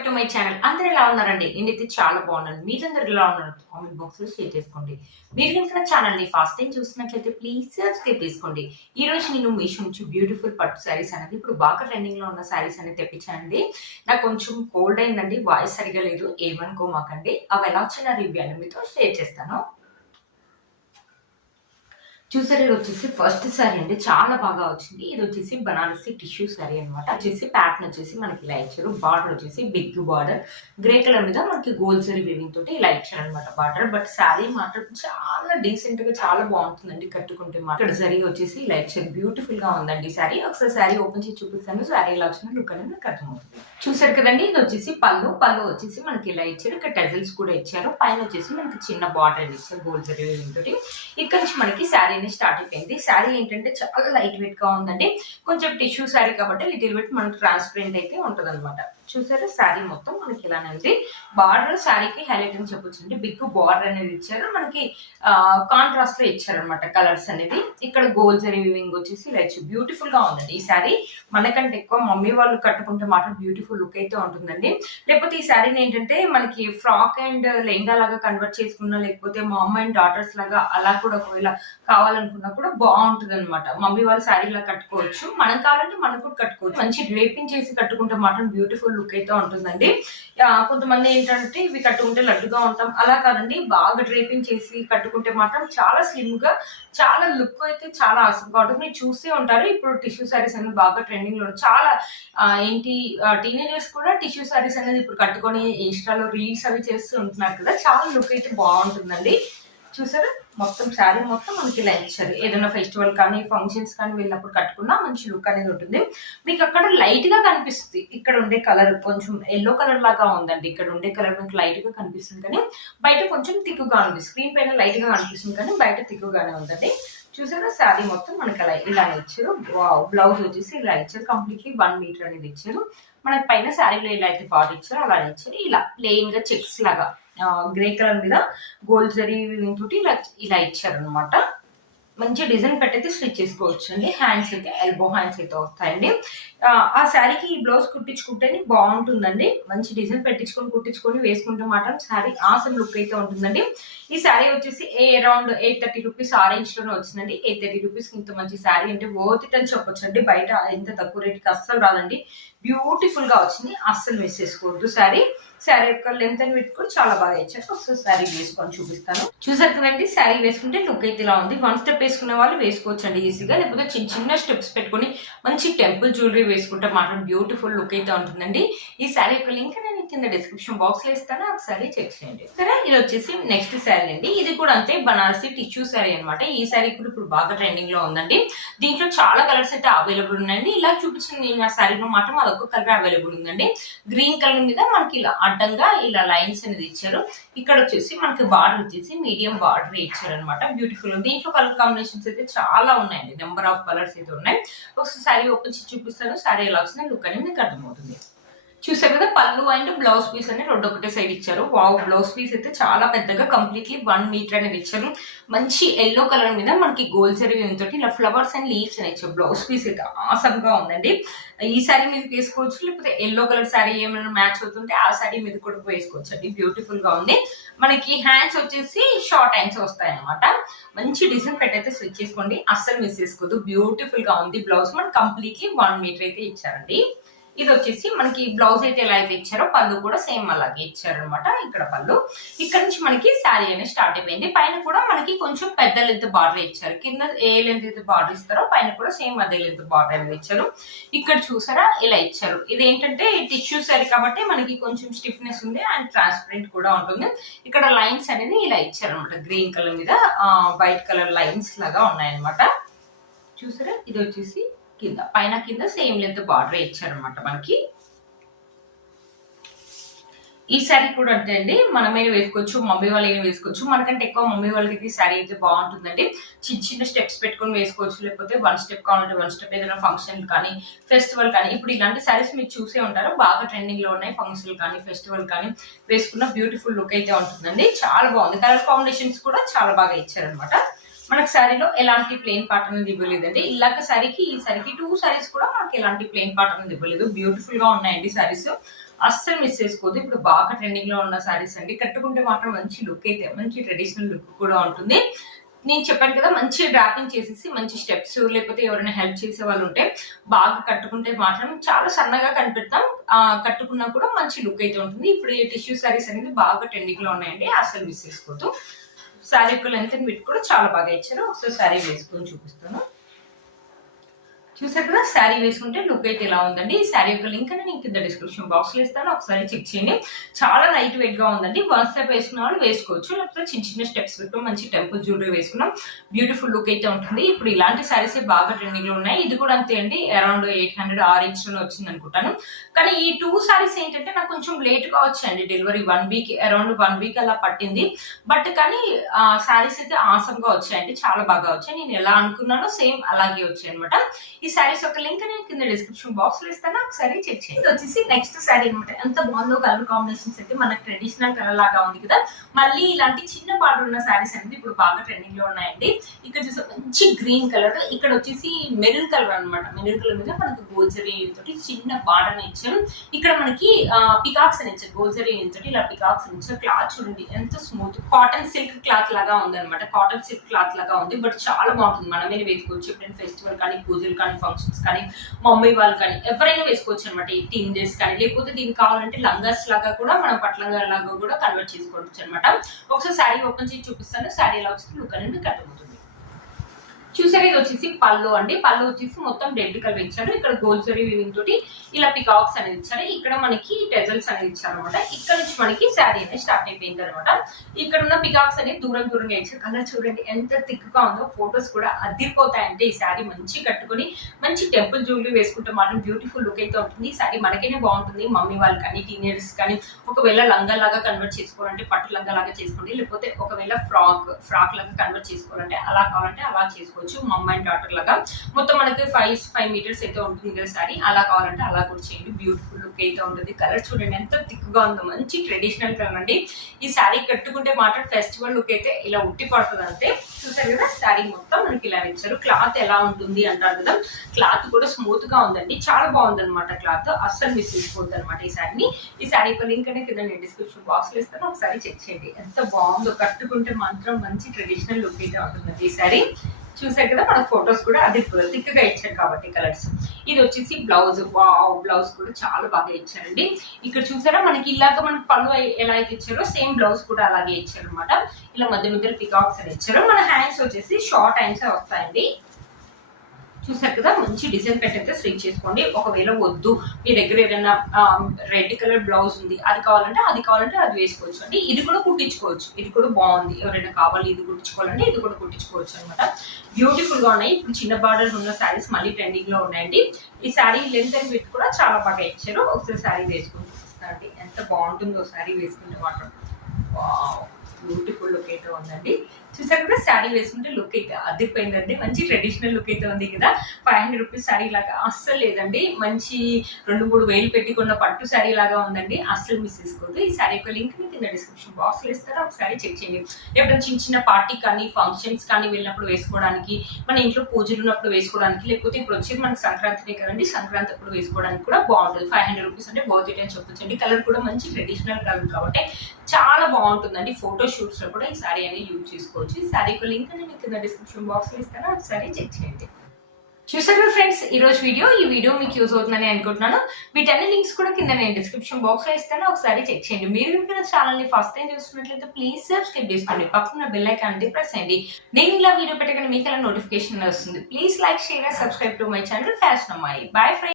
Back to my channel. అందరూ ఎలా ఉన్నారండి? నేనైతే చాలా బాగున్నాను. మీరందరూ ఎలా ఉన్నారు? కామెంట్ బాక్స్ లో షేర్ చేసుకోండి. మీరు కనుక ఛానల్ ని ఫస్ట్ టైం చూసినట్లయితే ప్లీజ్ సబ్స్క్రైబ్ చేసుకోండి. ఈ రోజు నేను మీషో నుంచి బ్యూటిఫుల్ పట్టు శారీస్ అనేది ఇప్పుడు బాగా ట్రెండింగ్ లో ఉన్న శారీస్ అనేది తెప్పించానండి. నాకు కొంచెం కోల్డ్ అయిందండి, వాయిస్ సరిగా లేదు, ఏమనుకోమాకండి. అవి ఎలా వచ్చిన రివ్యూ అని మీతో షేర్ చేస్తాను. చూసారు, ఇది వచ్చేసి ఫస్ట్ శారీ అండి, చాలా బాగా వచ్చింది. ఇది వచ్చేసి బనారసి టిష్యూ శారీ అనమాట. వచ్చేసి ప్యాటర్న్ వచ్చేసి మనకి ఇలా ఇచ్చారు. బార్డర్ వచ్చేసి బిగ్ బార్డర్, గ్రే కలర్ మీద మనకి గోల్డ్ జరీ వీవింగ్ తోటి ఇలా ఇచ్చారు అనమాట బార్డర్. బట్ శారీ మాత్రం చాలా డీసెంట్ గా చాలా బాగుంటుందండి కట్టుకుంటే. ఇక్కడ జరీ వచ్చేసి ఇలా ఇచ్చారు, బ్యూటిఫుల్ గా ఉందండి శారీ. ఒకసారి శారీ ఓపెన్ చేసి చూపిస్తాను. శారీ ఇలా వచ్చిన లుక్ అనేది నాకు అర్థమవుతుంది. చూసారు కదండి, ఇది వచ్చేసి పళ్ళు వచ్చేసి మనకి ఇలా ఇచ్చారు. ఇక్కడ టెజల్స్ కూడా ఇచ్చారు. పైన వచ్చేసి మనకి చిన్న బార్డర్ ఇచ్చారు గోల్డ్ జరీ వీవింగ్ తోటి. ఇక్కడ నుంచి మనకి శారీ స్టార్ట్ అయిపోయింది. శారీ ఏంటంటే చాలా లైట్ వెయిట్ గా ఉందండి. కొంచెం టిష్యూ శారీ కాబట్టి లిటిల్ వెయిట్ మనకి ట్రాన్స్పరెంట్ అయితే ఉంటది అనమాట. చూసారు, శారీ మొత్తం మనకి ఇలానే ఉంది. బార్డర్ శారీకి హైలైట్ అని చెప్పొచ్చు అండి. బిగ్ బార్డర్ అనేది ఇచ్చారు. మనకి కాంట్రాస్ట్ లో ఇచ్చారనమాట కలర్స్ అనేది. ఇక్కడ గోల్డ్ జరీ వీవింగ్ వచ్చేసి ఇలా ఇచ్చారు. బ్యూటిఫుల్ గా ఉందండి ఈ శారీ. మనకంటే ఎక్కువ మమ్మీ వాళ్ళు కట్టుకుంటే మాత్రం బ్యూటిఫుల్ లుక్ అయితే ఉంటుందండి. లేకపోతే ఈ శారీని ఏంటంటే మనకి ఫ్రాక్ అండ్ లెహంగా లాగా కన్వర్ట్ చేసుకున్నా, లేకపోతే మామ్ అండ్ డాటర్స్ లాగా అలా కూడా ఒకవేళ కావాలనుకున్నా కూడా బాగుంటుంది అనమాట. మమ్మీ వాళ్ళు శారీ లాగా కట్టుకోవచ్చు, మనం కావాలంటే మనం కూడా కట్టుకోవచ్చు. మంచి డ్రేపింగ్ చేసి కట్టుకుంటే మాత్రం బ్యూటిఫుల్ లుక్ అయితే ఉంటుందండి. కొంతమంది ఏంటంటే ఇవి కట్టుకుంటే లడ్డుగా ఉంటాం, అలా కాదండి. బాగా డ్రేపింగ్ చేసి కట్టుకుంటే మాత్రం చాలా స్లిమ్ గా, చాలా లుక్ అయితే చాలా ఆసంగా ఉంటుంది. మీరు చూస్తే ఉంటారు, ఇప్పుడు టిష్యూ శారీస్ అనేది బాగా ట్రెండింగ్ లో చాలా టీనేజర్స్ కూడా టిష్యూ శారీస్ అనేది ఇప్పుడు కట్టుకొని ఇన్స్టాలో రీల్స్ అవి చేస్తూ ఉంటున్నారు కదా. చాలా లుక్ అయితే బాగుంటుందండి. చూసారా, మొత్తం శారీ మొత్తం మనకి ఇలా ఇచ్చారు. ఏదైనా ఫెస్టివల్ కానీ ఫంక్షన్స్ కానీ వెళ్ళినప్పుడు కట్టుకున్నా మంచి లుక్ అనేది ఉంటుంది. మీకు అక్కడ లైట్ గా కనిపిస్తుంది. ఇక్కడ ఉండే కలర్ కొంచెం ఎల్లో కలర్ లాగా ఉందండి. ఇక్కడ ఉండే కలర్ మీకు లైట్ గా కనిపిస్తుంది, కానీ బయట కొంచెం తిక్కుగా ఉంది. స్క్రీన్ పైన లైట్ గా కనిపిస్తుంది, కానీ బయట తిక్కుగానే ఉందండి. చూసారా, శారీ మొత్తం మనకి అలా ఇలా ఇచ్చారు. బ్లౌజ్ వచ్చేసి ఇలా ఇచ్చారు. కంప్లీట్లీ 1 మీటర్ అనేది ఇచ్చారు. మనకి పైన శారీలో ఇలా అయితే పాటు ఇచ్చారు అలా ఇచ్చారు. ఇలా ప్లెయిన్ గా చెక్స్ లాగా గ్రే కలర్ మీద గోల్డ్ జరీ తోటి ఇలా ఇచ్చారు అనమాట. మంచి డిజైన్ పెట్టయితే స్టిచ్ చేసుకోవచ్చు అండి. హ్యాండ్స్ అయితే ఎల్బో హ్యాండ్స్ అయితే వస్తాయండి. ఆ శారీకి ఈ బ్లౌజ్ కుట్టించుకుంటేనే బాగుంటుందండి. మంచి డిజైన్ కుట్టించుకొని వేసుకుంటే మాత్రం శారీ ఆసమ్ లుక్ అయితే ఉంటుందండి. ఈ శారీ వచ్చేసి అరౌండ్ 830 రూపీస్ ఆ రేంజ్ లోనే వచ్చిందండి. 830 రూపీస్ ఇంత మంచి శారీ అంటే వర్త్ ఇట్ అని చెప్పొచ్చు అండి. బయట ఇంత తక్కువ రేట్కి అస్సలు రాదండి. బ్యూటిఫుల్ గా వచ్చింది, అస్సలు మిస్ చేసుకోవద్దు. శారీ యొక్క లెంత్ అండ్ విడ్త్ కూడా చాలా బాగా ఇచ్చారు. ఒకసారి శారీ వేసుకొని చూపిస్తాను. చూసారు కదండి, శారీ వేసుకుంటే లుక్ అయితే ఇలా ఉంది. 1 స్టెప్ వేసుకునే వాళ్ళు వేసుకోవచ్చు అండి ఈజీగా. లేకపోతే చిన్న స్టెప్స్ పెట్టుకుని మంచి టెంపుల్ జ్యువెలరీ వేసుకుంటే మాత్రం బ్యూటిఫుల్ లుక్ అయితే ఉంటుందండి. ఈ శారీ యొక్క లింక్ నేను కింద డిస్క్రిప్షన్ బాక్స్ లో ఇస్తాను, ఒకసారి చెక్ చేయండి. సరే, ఇది వచ్చేసి నెక్స్ట్ శారీ అండి. ఇది కూడా అంతే, బనారసి టిష్యూ శారీ అనమాట. ఈ శారీ కూడా ఇప్పుడు బాగా ట్రెండింగ్ లో ఉందండి. దీంట్లో చాలా కలర్స్ అయితే అవైలబుల్ ఉన్నాయండి. ఇలా చూపించిన శారీలో మాత్రం అదొక కలర్ అవైలబుల్ ఉందండి. గ్రీన్ కలర్ మీద మనకి ఇలా అడ్డంగా ఇలా లైన్స్ అనేది ఇచ్చారు. ఇక్కడ వచ్చేసి మనకి బార్డర్ వచ్చేసి మీడియం బార్డర్ ఇచ్చారు అనమాట. బ్యూటిఫుల్. దీంట్లో కలర్ కాంబినేషన్స్ అయితే చాలా ఉన్నాయండి, నెంబర్ ఆఫ్ కలర్స్ అయితే ఉన్నాయి. ఒకసారి శారీ ఓపెన్ చేసి చూపిస్తాను. శారీ ఎలా వచ్చిందో లుక్ అనేది మీకు అర్థమవుతుంది. చూసారు కదా, పళ్ళు అండ్ బ్లౌజ్ పీస్ అని రెండు ఒకటే సైడ్ ఇచ్చారు. వావ్, బ్లౌజ్ పీస్ అయితే చాలా పెద్దగా కంప్లీట్లీ 1 మీటర్ అనేది ఇచ్చారు. మంచి ఎల్లో కలర్ మీద మనకి గోల్డ్ జరీ తోటి ఇలా ఫ్లవర్స్ అండ్ లీవ్స్ అని ఇచ్చారు. బ్లౌజ్ పీస్ అయితే ఆసమ్ గా ఉందండి. ఈ శారీ మీద వేసుకోవచ్చు, లేకపోతే ఎల్లో కలర్ శారీ ఏమైనా మ్యాచ్ అవుతుంటే ఆ శారీ మీద కూడా వేసుకోవచ్చు అండి. బ్యూటిఫుల్ గా ఉంది. మనకి హ్యాండ్స్ వచ్చేసి షార్ట్ హ్యాండ్స్ వస్తాయి అనమాట. మంచి డిజైన్ పెట్టయితే స్టిచ్ చేసుకోండి, అస్సలు మిస్ చేసుకోవద్దు. బ్యూటిఫుల్ గా ఉంది. బ్లౌజ్ మనకి కంప్లీట్లీ 1 మీటర్ అయితే ఇచ్చారండి. ఇది వచ్చేసి మనకి బ్లౌజ్ అయితే ఎలా అయితే ఇచ్చారో పళ్ళు కూడా సేమ్ అలాగే ఇచ్చారనమాట. ఇక్కడ పళ్ళు, ఇక్కడ నుంచి మనకి శారీ అనేది స్టార్ట్ అయిపోయింది. పైన కూడా మనకి కొంచెం పెద్ద లెంత్ బార్డర్ ఇచ్చారు. కింద ఏ లెంత్ అయితే బార్డర్ ఇస్తారో పైన కూడా సేమ్ అదే లెంత్ బార్డర్ అనేది ఇచ్చారు. ఇక్కడ చూసారా, ఇలా ఇచ్చారు. ఇది ఏంటంటే టిష్యూ శారీ కాబట్టి మనకి కొంచెం స్టిఫ్నెస్ ఉంది అండ్ ట్రాన్స్పరెంట్ కూడా ఉంటుంది. ఇక్కడ లైన్స్ అనేది ఇలా ఇచ్చారు అనమాట. గ్రీన్ కలర్ మీద వైట్ కలర్ లైన్స్ లాగా ఉన్నాయన్నమాట. చూసారా, ఇది వచ్చేసి కింద పైన కింద సేమ్ లెంత్ బార్డర్ ఇచ్చారనమాట మనకి. ఈ శారీ కూడా అంటే అండి, మనమే వేసుకోవచ్చు, మమ్మీ వాళ్ళైనా వేసుకోవచ్చు. మనకంటే ఎక్కువ మమ్మీ వాళ్ళకి ఈ శారీ అయితే బాగుంటుందండి. చిన్న స్టెప్స్ పెట్టుకొని వేసుకోవచ్చు, లేకపోతే 1 స్టెప్ కావాలంటే 1 స్టెప్, ఏదైనా ఫంక్షన్ కానీ ఫెస్టివల్ కానీ. ఇప్పుడు ఇలాంటి శారీస్ మీరు చూసే ఉంటారు, బాగా ట్రెండింగ్ లో ఉన్నాయి. ఫంక్షన్ కానీ ఫెస్టివల్ కానీ వేసుకున్న బ్యూటిఫుల్ లుక్ అయితే ఉంటుందండి. చాలా బాగుంది. కలర్ కాంబినేషన్స్ కూడా చాలా బాగా ఇచ్చారనమాట. మనకు శారీలో ఎలాంటి ప్లెయిన్ పార్ట్ అనేది ఇవ్వలేదండి. ఇలాగ శారీకి ఈ శారీకి 2 శారీస్ కూడా మనకి ఎలాంటి ప్లెయిన్ పార్ట్ అనేది ఇవ్వలేదు. బ్యూటిఫుల్ గా ఉన్నాయండి శారీస్. అస్సలు మిస్ చేసుకోవద్దు. ఇప్పుడు బాగా ట్రెండింగ్ లో ఉన్న సారీస్ అండి. కట్టుకుంటే మాత్రం మంచి లుక్ అయితే మంచి ట్రెడిషనల్ లుక్ కూడా ఉంటుంది. నేను చెప్పాను కదా, మంచి డ్రాపింగ్ చేసేసి మంచి స్టెప్స్ లేకపోతే ఎవరైనా హెల్ప్ చేసే వాళ్ళు ఉంటే బాగా కట్టుకుంటే మాత్రం చాలా సన్నగా కనిపెడతాం. కట్టుకున్నా కూడా మంచి లుక్ అయితే ఉంటుంది. ఇప్పుడు ఈ టిష్యూ సారీస్ అనేది బాగా ట్రెండింగ్ లో ఉన్నాయండి. అసలు మిస్ చేసుకోవద్దు. శారీ యొక్క లెంత్ బిట్ కూడా చాలా బాగా ఇచ్చారు. ఒకసారి శారీ వేసుకొని చూపిస్తాను. చూసారు కదా, శారీ వేసుకుంటే లుక్ అయితే ఇలా ఉందండి. ఈ శారీ యొక్క లింక్ అని నేను కింద డిస్క్రిప్షన్ బాక్స్ లో ఇస్తాను, ఒకసారి చెక్ చేయండి. చాలా లైట్ వెయిట్ గా ఉందండి. వన్ స్టెప్ వేసుకున్న వాళ్ళు వేసుకోవచ్చు, లేకపోతే చిన్న చిన్న స్టెప్స్ పెట్టుకుని మంచి టెంపుల్ జ్యువెలరీ వేసుకున్నాం, బ్యూటిఫుల్ లుక్ అయితే ఉంటుంది. ఇప్పుడు ఇలాంటి శారీస్ బాగా ట్రెండింగ్ లో ఉన్నాయి. ఇది కూడా అంతే అండి, అరౌండ్ 800 ఆ రేంజ్ లో వచ్చింది అనుకుంటాను. కానీ ఈ 2 శారీస్ ఏంటంటే నాకు కొంచెం లేట్ గా వచ్చాయండి. డెలివరీ 1 వీక్, అరౌండ్ 1 వీక్ అలా పట్టింది. బట్ కానీ శారీస్ అయితే ఆసమ్ గా వచ్చాయండి, చాలా బాగా వచ్చాయి. నేను ఎలా అనుకున్నానో సేమ్ అలాగే వచ్చాయి అనమాట. ఈ శారీస్ యొక్క లింక్ నేను కింద డిస్క్రిప్షన్ బాక్స్ లో ఇస్తాను, ఒకసారి చెక్ చేయండి. ఇది వచ్చేసి నెక్స్ట్ శారీ అనమాట. ఎంత బాగుందో కలర్ కాంబినేషన్స్ అయితే, మనకి ట్రెడిషనల్ కలర్ లాగా ఉంది కదా. మళ్ళీ ఇలాంటి చిన్న బార్డర్ ఉన్న శారీస్ అనేది ఇప్పుడు బాగా ట్రెండింగ్ లో ఉన్నాయండి. ఇక్కడ చూస్తే మంచి గ్రీన్ కలర్, ఇక్కడ వచ్చేసి మెరూన్ కలర్ అనమాట. మెరూన్ కలర్ మీద మనకి గోల్జరీ తోటి చిన్న బార్డర్ ఇచ్చారు. ఇక్కడ మనకి పికాక్స్ అని ఇచ్చారు, గోల్జరీ తోటి ఇలా పికాక్స్ అని ఇచ్చారు. క్లాత్ చూడండి ఎంత స్మూత్, కాటన్ సిల్క్ క్లాత్ లాగా ఉంది అనమాట. కాటన్ సిల్క్ క్లాత్ లాగా ఉంది, బట్ చాలా బాగుంటుంది. మనమే వేసుకోవచ్చు, ఎప్పుడైనా ఫెస్టివల్ కానీ, పూజలు కానీ, ఫంక్షన్స్ కానీ, మమ్మీ వాళ్ళు కానీ ఎవరైనా వేసుకోవచ్చు అనమాట. ఈ టీన్ డేస్ కానీ, లేకపోతే దీనికి కావాలంటే లంగాస్ లాగా కూడా మనం పట్లంగా లాగా కూడా కన్వర్ట్ చేసుకోవచ్చు అనమాట. ఒకసారి శారీ ఓపెన్ చేసి చూపిస్తాను. శారీ ఎలా వచ్చింది లుక్ అనేది కట్టుకుంటుంది. చూసారు, ఇది వచ్చేసి పళ్ళు అండి. పళ్ళు వచ్చేసి మొత్తం రెడ్ కలర్ ఇచ్చారు. ఇక్కడ గోల్డ్ జరీ వీవింగ్ తోటి ఇలా పికాక్స్ అనేది ఇచ్చారు. ఇక్కడ మనకి టెజల్స్ అనేది ఇచ్చారు అనమాట. ఇక్కడ నుంచి మనకి శారీ అనేది స్టార్ట్ అయిపోయింది అనమాట. ఇక్కడ ఉన్న పికాక్స్ అనేది దూరం దూరంగా ఇచ్చారు. కలర్ చూడండి ఎంత థిక్ గా ఉందో, ఫొటోస్ కూడా అదిరిపోతాయంటే. ఈ శారీ మంచి కట్టుకుని మంచి టెంపుల్ జ్యువెలరీ వేసుకుంటే మాత్రం బ్యూటిఫుల్ లుక్ అయితే ఉంటుంది. ఈ శారీ మనకైనా బాగుంటుంది. మమ్మీ వాళ్ళు కానీ, టీనేజర్స్ కానీ ఒకవేళ లంగా లాగా కన్వర్ట్ చేసుకోవాలంటే పట్టు లంగా లాగా చేసుకోండి, లేకపోతే ఒకవేళ ఫ్రాక్ లాగా కన్వర్ట్ చేసుకోవాలంటే అలా కావాలంటే అలా చేసుకోవచ్చు. మమ్ అండ్ డాటర్ లాగా మొత్తం మనకి 5 మీటర్స్ అయితే ఉంటుంది కదా శారీ, అలా కావాలంటే అలా కూడా చేయండి. బ్యూటిఫుల్ లుక్ అయితే ఉంటుంది. కలర్ చూడండి ఎంత థిక్ గా ఉందో, మంచి ట్రెడిషనల్ కలర్ అండి. ఈ శారీ కట్టుకుంటే మాత్రం ఫెస్టివల్ లుక్ అయితే ఇలా ఉట్టి పడుతుంది అంతే. చూసారు కదా, శారీ మొత్తం మనకి ఇలా ఇచ్చారు. క్లాత్ ఎలా ఉంటుంది అంటారు కదా, క్లాత్ కూడా స్మూత్ గా ఉందండి, చాలా బాగుంది అనమాట. క్లాత్ అస్సలు మిస్ చేసుకోవద్దు అనమాట ఈ శారీని. ఈ శారీ యొక్క లింక్ అనేది కింద నేను డిస్క్రిప్షన్ బాక్స్ లో ఇస్తాను, ఒకసారి చెక్ చేయండి. ఎంత బాగుందో, కట్టుకుంటే మాత్రం మంచి ట్రెడిషనల్ లుక్ అయితే ఉంటుంది ఈ శారీ. చూసారు కదా, మన ఫొటోస్ కూడా అది థిక్ గా ఇచ్చారు కాబట్టి కలర్స్. ఇది వచ్చేసి బ్లౌజ్, బ్లౌజ్ కూడా చాలా బాగా ఇచ్చారండి. ఇక్కడ చూసారా, మనకి ఇలాగ మనకి పళ్ళు ఎలా అయితే ఇచ్చారో సేమ్ బ్లౌజ్ కూడా అలాగే ఇచ్చారు అనమాట. ఇలా మధ్య మధ్యలో పికాక్స్ అని ఇచ్చారు. మన హ్యాండ్స్ వచ్చేసి షార్ట్ హ్యాండ్స్ వస్తాయండి. చూసారు కదా, మంచి డిజైన్ పెట్టయితే స్టిచ్ చేసుకోండి. ఒకవేళ వద్దు, మీ దగ్గర ఏదైనా రెడ్ కలర్ బ్లౌజ్ ఉంది, అది కావాలంటే అది వేసుకోవచ్చు అండి. ఇది కూడా కుట్టించుకోవచ్చు, ఇది కూడా బాగుంది. ఎవరైనా కావాలి ఇది కుట్టించుకోవాలంటే ఇది కూడా కుట్టించుకోవచ్చు అనమాట. బ్యూటిఫుల్ గా ఉన్నాయి. ఇప్పుడు చిన్న బార్డర్ ఉన్న శారీస్ మళ్ళీ ట్రెండింగ్ లో ఉన్నాయండి. ఈ శారీ లెంత్ అండ్ విడ్త్ కూడా చాలా బాగా ఇచ్చారు. ఒకసారి శారీ వేసుకుని చూపిస్తానండి ఎంత బాగుంటుందో శారీ వేసుకుంటే మాత్రం. బ్యూటిఫుల్ లుక్ అయితే ఉందండి. చూసారు కదా, శారీ వేసుకుంటే లుక్ అయితే అదిరిపోయిందండి. మంచి ట్రెడిషనల్ లుక్ అయితే ఉంది కదా. 500 రూపీస్ శారీ లాగా అస్సలు లేదండి. మంచి 2-3 వేలు పెట్టుకున్న పట్టు శారీ లాగా ఉందండి. అస్సలు మిస్ చేసుకోవద్దు. ఈ శారీ యొక్క లింక్ ని కింద డిస్క్రిప్షన్ బాక్స్ లో ఇస్తారో ఒకసారి చెక్ చేయండి. ఎప్పుడైనా చిన్న చిన్న పార్టీ కానీ, ఫంక్షన్స్ కానీ వెళ్ళినప్పుడు వేసుకోవడానికి, మన ఇంట్లో పూజలు ఉన్నప్పుడు వేసుకోవడానికి, లేకపోతే ఇప్పుడు వచ్చేది మనకి సంక్రాంతినే కదండి, సంక్రాంతి అప్పుడు వేసుకోవడానికి కూడా బాగుంటుంది. 500 రూపీస్ అంటే వర్త్ ఇట్ అని చెప్పొచ్చండి. కలర్ కూడా మంచి ట్రెడిషనల్ కలర్ కాబట్టి చాలా బాగుంటుందండి. ఫోటో షూట్స్ లో కూడా ఈ శారీ అనేది యూజ్ చేసుకోవచ్చు. ఈ శారీ యొక్క లింక్ నేను కింద డిస్క్రిప్షన్ బాక్స్ లో ఇస్తాను, ఒకసారి చెక్ చేయండి. చూసారు ఫ్రెండ్స్, ఈ వీడియో మీకు యూజ్ అవుతుందని అనుకుంటున్నాను. వీటన్ని లింక్స్ కూడా కింద నేను డిస్క్రిప్షన్ బాక్స్ లో ఇస్తాను, ఒకసారి చెక్ చేయండి. మీరు కనుక ఛానల్ ని ఫస్ట్ టైం చూస్తున్నట్లయితే ప్లీజ్ సబ్స్క్రైబ్ చేసుకోండి, పక్కన బెల్ ఐకాన్ ప్రెస్ చేయండి. నేను ఇలా వీడియో పెట్టగానే మీకు అలా నోటిఫికేషన్ వస్తుంది. Please like, share, subscribe to my channel fashion అమ్మాయి. Bye friends.